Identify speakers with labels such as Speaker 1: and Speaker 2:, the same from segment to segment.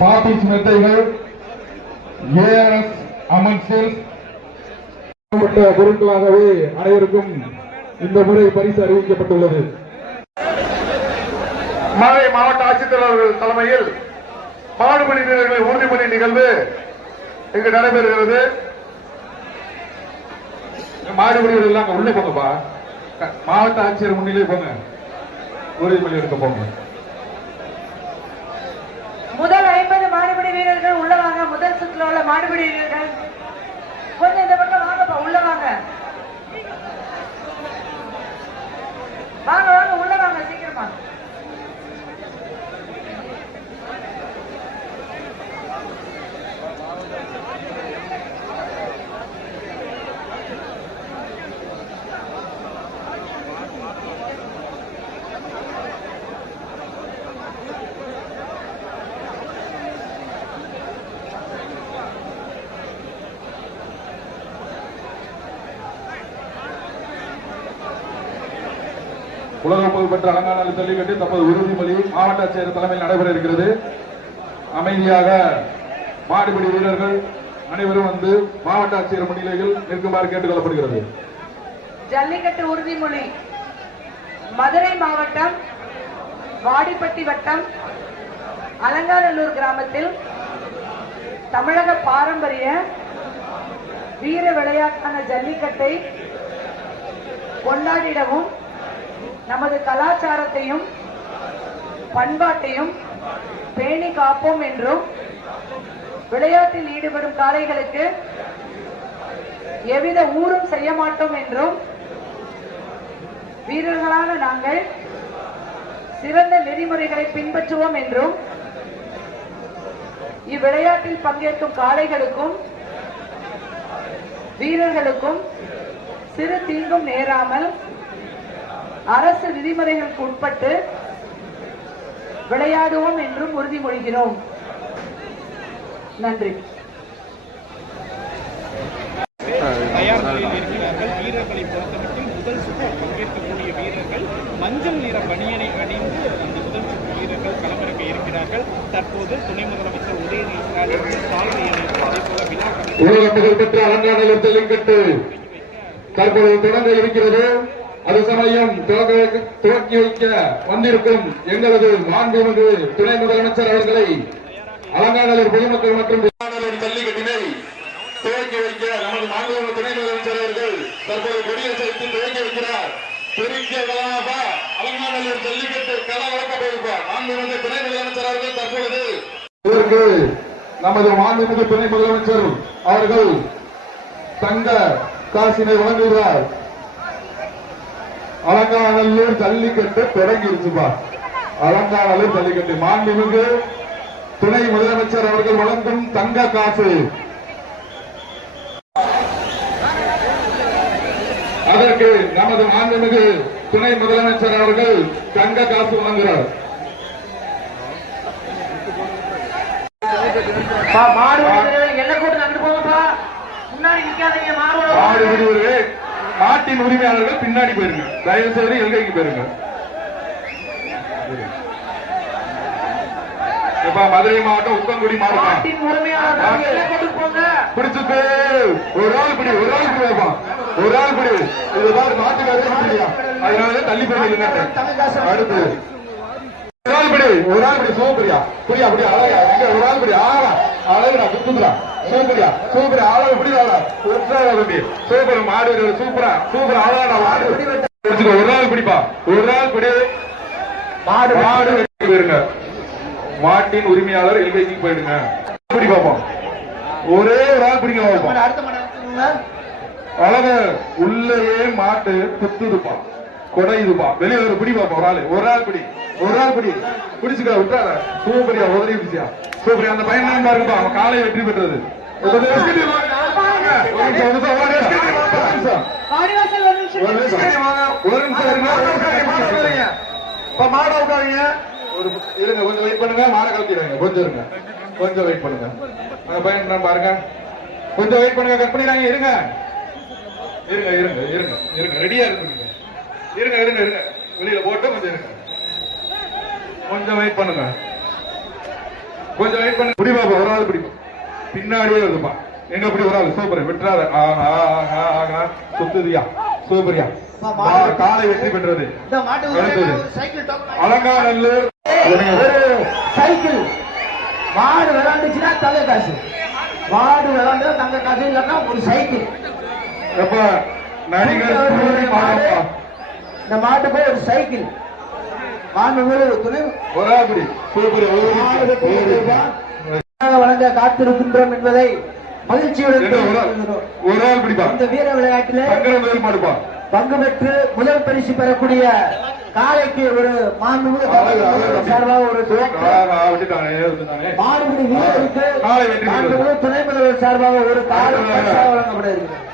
Speaker 1: பாட்டிஸ் மெத்தைகள் ARS Aman உள்ளிட்ட பொருட்களாகவே அனைவருக்கும் இந்த முறை பரிசு அறிவிக்கப்பட்டுள்ளது.
Speaker 2: மதுரை மாவட்ட ஆட்சித்தலைவர்கள் தலைமையில் மாடுபிடி வீரர்களின் உறுதிமொழி நிகழ்வு இங்கு நடைபெறுகிறது.
Speaker 1: மாடுபிடி வீரர்கள் அங்க உள்ளே போங்கப்பா. மாவட்ட ஆட்சியர் முன்னிலே போங்க. உறுதிமொழி எடுக்க போங்க.
Speaker 3: முதல் மாடுபிடி வீரர்கள் உள்ள வாங்க முதல் சுற்றுல உள்ள மாடுபிடி வீரர்கள். கொஞ்சம் இந்த பக்கம் வாங்கப்பா உள்ள வாங்க. வாங்க வாங்க உள்ள வாங்க சீக்கிரமா.
Speaker 1: உலக புகழ்பெற்ற அலங்காநல்லூர் ஜல்லிக்கட்டு தற்போது உறுதிமொழி மாவட்ட ஆட்சியர் தலைமையில் நடைபெற இருக்கிறது. அமைதியாக மாடுபிடி வீரர்கள் அனைவரும் வந்து மாவட்ட ஆட்சியர் முன்னிலையில் நிற்குமாறு கேட்டுக்கொள்ளப்படுகிறது.
Speaker 3: ஜல்லிக்கட்டு உறுதிமொழி மதுரை மாவட்டம் வாடிப்பட்டி வட்டம் அலங்காநல்லூர் கிராமத்தில் தமிழக பாரம்பரிய வீர விளையாட்டான ஜல்லிக்கட்டை கொண்டாடிடவும் நமது கலாச்சாரத்தையும் பண்பாட்டையும் பேணி காப்போம் என்றும் விளையாட்டில் ஈடுபடும் காளைகளுக்கு எவ்வித ஊரும் செய்ய மாட்டோம் என்றும் வீரர்களான நாங்கள் சிறந்த நெறிமுறைகளை பின்பற்றுவோம் என்றும் இவ்விளையாட்டில் பங்கேற்கும் காளைகளுக்கும் வீரர்களுக்கும் சிறு தீங்கும் நேராமல் அரசு விதிமுறைகளுக்கு உட்பட்டு விளையாடுவோம் என்றும் உறுதிமொழிகிறோம். நன்றி.
Speaker 4: வீரர்களை பொறுத்தமட்டில் முதல் சுற்றில் பங்கேற்கக்கூடிய வீரர்கள் மஞ்சள் நிற பணியனை அணிந்து அந்த முதல் சுற்று வீரர்கள் களமிறக்க இருக்கிறார்கள் தற்போது துணை முதலமைச்சர் உதயநிதி ஸ்டாலின் சால்வை அணிவித்து அதே போல விழா கமிட்டி
Speaker 1: தற்போது தொடங்க இருக்கிறது. அதேசமயம் துவக்கி வைக்க வந்திருக்கும் எங்களது மாண்புமிகு துணை முதலமைச்சர் அவர்களை அலங்காநல்லூர் பொதுமக்கள் மற்றும் ஜல்லிக்கட்டினை துவக்கி வைக்க நமது மாண்புமிகு துணை முதலமைச்சர் அவர்கள் தற்போது கொடியசைத்து துவக்கி வைக்கிறார். பெருக்கிய கலாபா அலங்காநல்லூர் ஜல்லிக்கட்டு கள வளர்க்க போயிருப்பார். மாண்புமிகு துணை முதலமைச்சர் அவர்கள் தற்பொழுது இதற்கு நமது மாண்புமிகு துணை முதலமைச்சர் அவர்கள் தங்க காசினை வழங்குகிறார். அலங்காநல்லூர் ஜல்லிக்கட்டு தொடங்கிருச்சுப்பா அலங்காநல்லூர் ஜல்லிக்கட்டு. மாண்புமிகு துணை முதலமைச்சர் அவர்கள் வழங்கும் தங்க காசு. அதற்கு நமது மாண்புமிகு துணை முதலமைச்சர் அவர்கள் தங்க காசு வழங்குகிறார்.
Speaker 3: மாடு எல்லை கூட்டு அங்கிட்டு போங்கப்பா முன்னாடி நிக்காதீங்க மாடு
Speaker 1: மாடு விடுவர்களே நாட்டின் உரிமையாளர்கள் பின்னாடி போயிருங்க. தயவு செய்து எல்கைக்கு போயிருங்க. மதுரை மாவட்டம் உக்கங்குடி மாவட்டம். பிடிச்சுட்டு ஒரு ஆள் பிடி ஒரு ஆள் பிடி ஒரு ஆள் பிடி. இதுதான் நாட்டுக்காரர் அதனால தள்ளி போய் அடுத்து. ஒரு ஆள் பிடி ஒரு ஆள் பிடி சோப்பரியா புரியா அப்படி அழகா ஒரு ஆள் பிடி. ஆளா அழகுடா குத்துதுடா. சூப்பரியா சூப்பர் அழகு பிடி அழகா உற்சாக தம்பி சூப்பர் மாடு சூப்பரா சூப்பர் அழகா மாடு ஒரு ஆள் பிடிப்பா ஒரு ஆள் பிடி. மாடு மாடு போயிருங்க. மாட்டின் உரிமையாளர் எல்கைக்கு போயிடுங்க. பிடி பார்ப்போம் ஒரே ஒரு ஆள் பிடிக்க பார்ப்போம் அழக உள்ளேயே மாட்டு குத்துதுப்பா கொடையுதுப்பா. வெளியே ஒரு பிடி பாப்பா ஒரு ஆளு. ஒரு ஆள் பிடி. ஒரு ஆள் பிடி பிடிச்சுக்க விட்டார சூப்பரியா உதவி பிடிச்சியா? சூப்பரியா அந்த பையன் தான் பாருப்பா அவன் காலை வெற்றி பெற்றது. ஒரு வாங்க. ஒரு நிமிஷம், இருங்க. மாட உட்காருங்க. ஒரு இருங்க கொஞ்சம் வெயிட் பண்ணுங்க. மாட கலத்திடுங்க கொஞ்சம் இருங்க. கொஞ்சம் வெயிட் பண்ணுங்க. அந்த பையன் தான் பாருங்க. கொஞ்சம் வெயிட் பண்ணுங்க கட் பண்ணிடுறாங்க இருங்க. இருங்க இருங்க இருங்க. இருங்க ரெடியா இருங்க. இருங்க இருங்க இருங்க. வெளியில போட்டு கொஞ்சம் இருங்க. கொஞ்சம் வெயிட் பண்ணுங்க. கொஞ்சம் வெயிட் பண்ணு பிடி பாப்பா ஒரு ஆள் பிடிப்பா பின்னாடியே வருதுப்பா எங்க பிடி ஒரு ஆள் சூப்பர் விட்டுறாத ஆஹா ஆஹா ஆஹா சுத்துதியா. சூப்பரியா காலை வெற்றி பெற்றது. அலங்காநல்லூர்
Speaker 5: சைக்கிள் மாடு. விளாண்டுச்சுன்னா தங்க காசு. மாடு விளாண்டா தங்க காசு இல்லைன்னா ஒரு சைக்கிள்
Speaker 1: எப்ப? நடிகர்
Speaker 5: இந்த மாட்டுக்கு ஒரு சைக்கிள் ஊரு துணை வழங்க காத்திருக்கின்றோம் என்பதை மகிழ்ச்சியுடன் இந்த வீர விளையாட்டிலே பங்கு பெற்று முதல் பரிசு பெறக்கூடிய காலைக்கு ஒரு மாண்புமிகு சார்பாக ஒரு மாடுபிடி வீரருக்கு
Speaker 1: காலை.
Speaker 5: மாண்புமிகு துணை முதல்வர் சார்பாக ஒரு பரிசாக வழங்கப்பட இருக்கிறது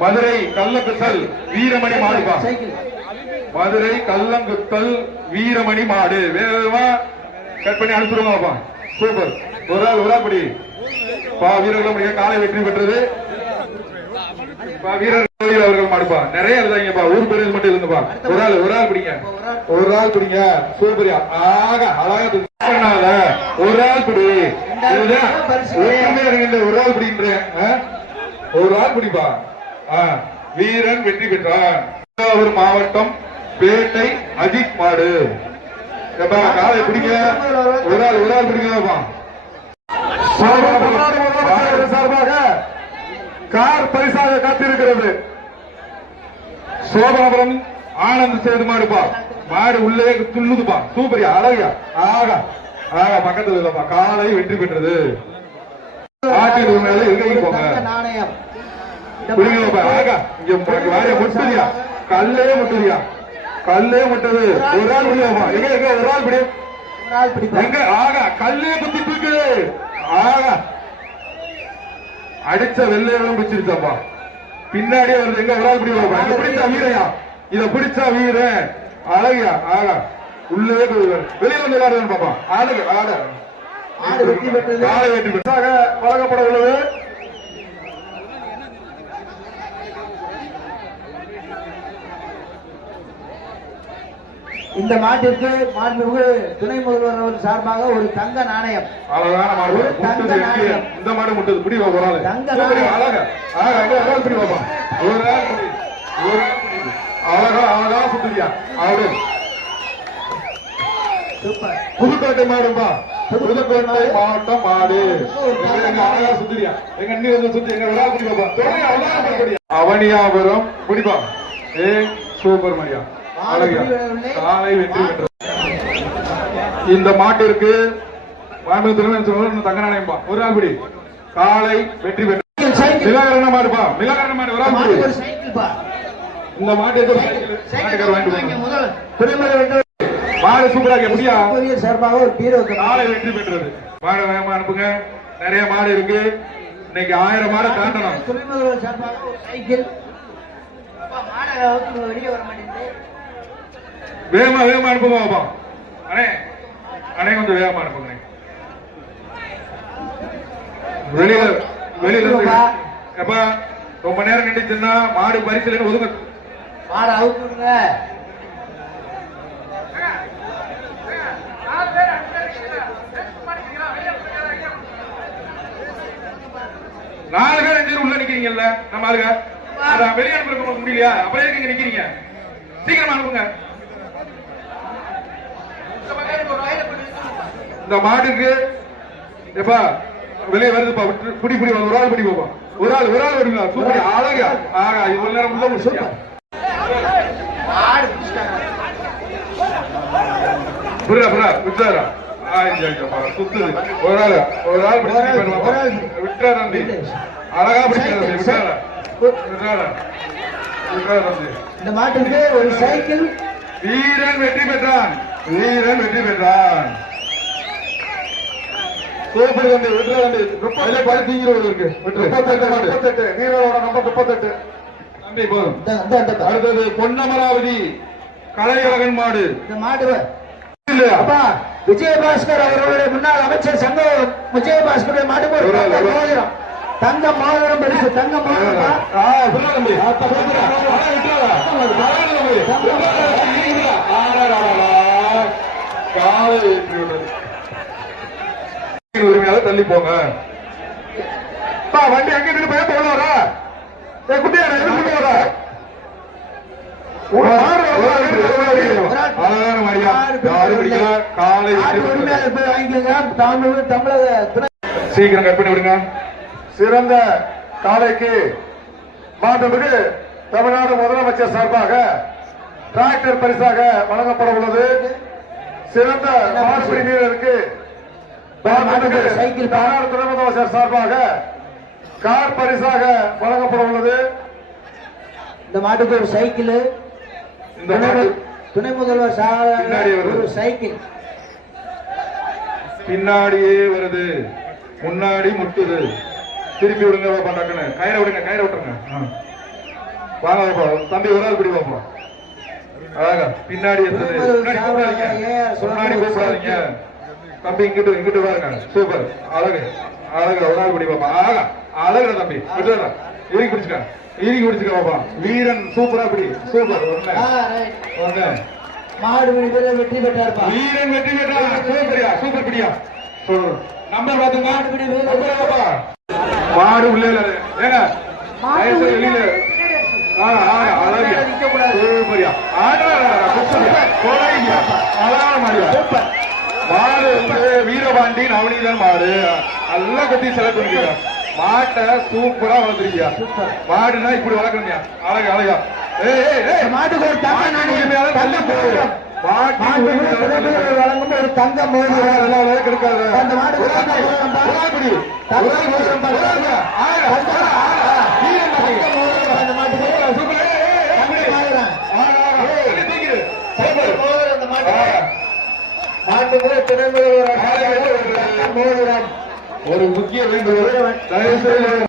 Speaker 1: மதுரை கள்ளக்குத்தல் வீரமணி
Speaker 5: சைக்கிள்.
Speaker 1: மதுரை கல்லங்குத்தல் வீரமணி மாடு. வேகமா கட் பண்ணி அனுப்பிடுவாங்கப்பா சூப்பர் ஒரு ஆள் ஒரு ஆள் படி. பா வீரர்கள் காலை வெற்றி பெற்றது. வீரர்கள் வீரர் கோயில் அவர்கள் மாடுப்பா. நிறைய இருந்தாங்கப்பா ஊர் பெரிய மட்டும் இருந்துப்பா ஒரு ஆள் ஒரு ஆள் பிடிங்க. ஒரு ஆள் பிடிங்க. சூப்பரியா ஆக அழகா பண்ணாத. ஒரு ஆள் பிடி. ஒரு ஆள் பிடின்றேன். ஒரு ஆள் பிடிப்பா. வீரன் வெற்றி பெற்றான். தஞ்சாவூர் மாவட்டம் பேட்டை அஜித் மாடு. காலை பிடிங்க. ஒரு நாள் ஒரு நாள் பிடிங்கப்பா சார்பாக கார் பரிசாக காத்திருக்கிறது. சோபாபுரம் ஆனந்த் சேது மாடுப்பா. மாடு உள்ளே துள்ளுதுப்பா. சூப்பரியா அழகா ஆகா ஆகா பக்கத்துல இல்லப்பா. காலை வெற்றி பெற்றது. ஆட்டின் உண்மையில எங்க போங்க.
Speaker 5: நாணயம்
Speaker 1: புரியுங்களா ஆகா. இங்க உனக்கு வாரிய முட்டுதியா கல்லே முட்டுறியா? கல்லே முட்டது ஒரு ஆள் முடியாமா எங்க எங்க ஒரு ஆள் பிடி எங்க? ஆகா கல்லே குத்திட்டு இருக்கு. ஆகா. அடிச்ச வெள்ளையெல்லாம் பிடிச்சிருச்சாப்பா. பின்னாடியே வருது. எங்க ஒரு ஆள் பிடிவாப்பா இத பிடிச்சா வீரையா? இத பிடிச்சா வீரன் அழகியா? ஆகா. உள்ளே வெளியே வந்து விளையாடுவேன் பாப்பா. ஆளுங்க ஆட.
Speaker 5: ஆடு வெற்றி பெற்றது.
Speaker 1: காலை வெற்றி பெற்றாக வழங்கப்பட உள்ளது.
Speaker 5: இந்த மாட்டிற்கு மாண்புமிகு துணை முதல்வர் அவர்கள் சார்பாக ஒரு தங்க நாணயம். ஒரு தங்க? நாணயம்.
Speaker 1: இந்த மாடு முட்டுது. பிடி
Speaker 5: தங்க நாணயம்.
Speaker 1: அழகா. ஆள் பிடி வாப்பா. ஒரு அழகா அழகா சுத்துதியா அவரு புதுக்கோட்டை மாடுப்பா புதுக்கோட்டை மாவட்டம் மாடு. அழகா சுத்துறியா? எங்க அண்ணி வந்து சுத்தி எங்க ஒரு ஆள் பிடி வாப்பா தொடங்கி அழகா பிடி படியா அவனியாபுரம் பிடிப்பா. ஏ சூப்பர் மரியா. காலை வெற்றி பெற்றது. இந்த மாட்டிற்கு தங்க நாணயம்பா ஒரு நாள் பிடி. காலை வெற்றி பெற்ற ஒரு இந்த மாடு சூப்பராக எப்படியா
Speaker 5: சார்பாக ஒரு பீரோ
Speaker 1: காலை வெற்றி பெற்றது. மாடு வேகமா அனுப்புங்க. நிறைய மாடு இருக்கு. இன்னைக்கு ஆயிரம் மாடு தாண்டணும்.
Speaker 5: சைக்கிள் அப்பா, மாடை அவுத்து வெளியே வர மாட்டேங்குது.
Speaker 1: வேகமா வேகமா அனுப்புங்க பாப்பா. அண்ணே அண்ணே கொஞ்சம் வேகமா அனுப்புங்க வெளியில வெளியில எப்பா ரொம்ப நேரம் நின்றுச்சுன்னா மாடு பரிசுல ஒதுங்க.
Speaker 5: மாடை அவுத்து விடுங்க.
Speaker 1: நாலு பேர் அஞ்சு உள்ள நிக்கிறீங்கல்ல நம்ம ஆளுங்க. வெளியே அனுப்புறதுக்கு முடியலையா? அப்புறம் எதுக்கு இங்க நிக்கிறீங்க. சீக்கிரமா அனுப்புங்க. இந்த மாட்டுக்கு எப்பா வெளியே வருதுப்பா விட்டு புடி புடி ஒரு ஆள் பிடி போப்பா. ஒரு ஆள் ஒரு ஆள் வருங்க சூப்பர் அழகா. ஆகா இவ்வளவு நேரம்
Speaker 5: மாடு பிடிச்சிட்டாங்க
Speaker 1: புரியல புரியல விட்டாரா சுத்துது. ஒரு ஆள் ஒரு ஆள் பிடிச்சு
Speaker 5: ஒரு ஆள்,
Speaker 1: பண்ணுவாப்பா.
Speaker 5: ஒரு ஆள்.
Speaker 1: விட்டாரா தம்பி. அழகா பிடிச்சாரு விட்டாரா விட்டாரா
Speaker 5: இந்த மாட்டுக்கு ஒரு சைக்கிள்.
Speaker 1: வீரன் வெற்றி பெற்றான். வீரன் வெற்றி பெற்றான். சூப்பர் தம்பி விட்டுற தம்பி அதிலே பழி தீங்கிறது இருக்கு முப்பத்தெட்டு முப்பத்தெட்டு வீரரோட நம்பர் முப்பத்தெட்டு. போதும். அடுத்தது பொன்னமராவதி கலையழகன் மாடு.
Speaker 5: இந்த மாடு அப்பா விஜயபாஸ்கர் அவர்களுடைய முன்னாள் அமைச்சர் சங்கம் விஜயபாஸ்கருடைய
Speaker 1: ஆள்.
Speaker 5: மோதிரம். தங்க மோதிரம் பரிசு தங்க மோதிரம்.
Speaker 1: காலை ஏற்றி விட்டது. தள்ளி போங்க.
Speaker 2: வண்டி எங்க போய் போல வர ஏ குட்டியா எதுக்கு வர
Speaker 5: உரிமையாளர்
Speaker 1: சீக்கிரம் கட் பண்ணி விடுங்க.
Speaker 2: சிறந்த காலைக்கு மாண்புமிகு தமிழ்நாடு முதலமைச்சர் சார்பாக டிராக்டர் பரிசாக வழங்கப்பட உள்ளது. சிறந்த வீரருக்கு மாண்புமிகு
Speaker 5: சைக்கிள்
Speaker 2: துணை முதலமைச்சர் சார்பாக கார் பரிசாக வழங்கப்பட உள்ளது
Speaker 5: இந்த மாட்டுக்கு ஒரு சைக்கிள்.
Speaker 1: இந்த மாடு
Speaker 5: துணை முதல்வர். ஒரு சைக்கிள்.
Speaker 1: பின்னாடியே வருது. முன்னாடி முட்டுது. திருப்பி விடுங்க பாப்பா டக்குன்னு. கயிறை விடுங்க கயிறை விட்டுருங்க. வாங்க பாப்பா தம்பி ஒரு ஆள் பிடி பாப்பா அழகா. பின்னாடி முன்னாடி கூப்பிடாதீங்க. தம்பி இங்கிட்டு இங்கிட்டு பாருங்க சூப்பர். அழகு. அழகு ஒரு ஆள் பிடி பாப்பா. அழகா அழகுடா தம்பி. விட்டுறா. இறுக்கி பிடிச்சுக்க. இறுக்கி பிடிச்சுக்க பாப்பா. வீரன் சூப்பரா பிடி. சூப்பர். ஒண்ணு.
Speaker 5: மாடு வீரர் வெற்றி பெற்றார்ப்பா
Speaker 1: வீரன் வெற்றி பெற்றான் சூப்பரியா சூப்பர் பிடியா. நம்பர் பாத்துங்க.
Speaker 5: வீரர்
Speaker 1: நம்பர் பாப்பா. மாடு உள்ள ஏங்க? வெளியில. அழகியா சூப்பரியா ஆடா சூப்பரியா அழகான மாடியா
Speaker 5: சூப்பர்.
Speaker 1: மாடு வந்து வீரபாண்டி நவனிதான் மாடு. நல்லா கட்டி செலக்ட் பண்ணிருக்கா மாட்டை சூப்பரா வளர்த்துருக்கியா. மாடுனா இப்படி வளர்க்கணும்யா. அழகு அழகா.
Speaker 5: மாட்டுக்கு ஒரு வழங்கும் ஒரு தங்க
Speaker 1: அதெல்லாம் வேலை கெடுக்காத.
Speaker 5: அந்த மாட்டுக்கு
Speaker 1: ஒரு ஆள்
Speaker 5: தங்க மோதிரம் பாரு.
Speaker 1: ஒரு ஆள் பிடி.
Speaker 5: தங்க
Speaker 1: ஒரு ஆள் பிடி.
Speaker 5: மோதிரம் பாரு.
Speaker 1: ஒரு ஆள் பிடி. ஆயா,
Speaker 5: தங்க
Speaker 1: ஆயா, ஆயா. வீரன் பாரு.
Speaker 5: தங்க மோதிரம் அந்த மாட்டுக்கு
Speaker 1: சூப்பர். ஏய், ஏய், ஏய்,
Speaker 5: தங்க
Speaker 1: அப்படி.
Speaker 5: மோதிரம்.
Speaker 1: ஆயா, ஆயா. தள்ளி தூக்கிடு.
Speaker 5: தங்க
Speaker 1: சூப்பர்.
Speaker 5: மோதிரம் அந்த மாட்டுக்கு
Speaker 1: ஆயா. ஒரு முக்கிய வேண்டுகோள்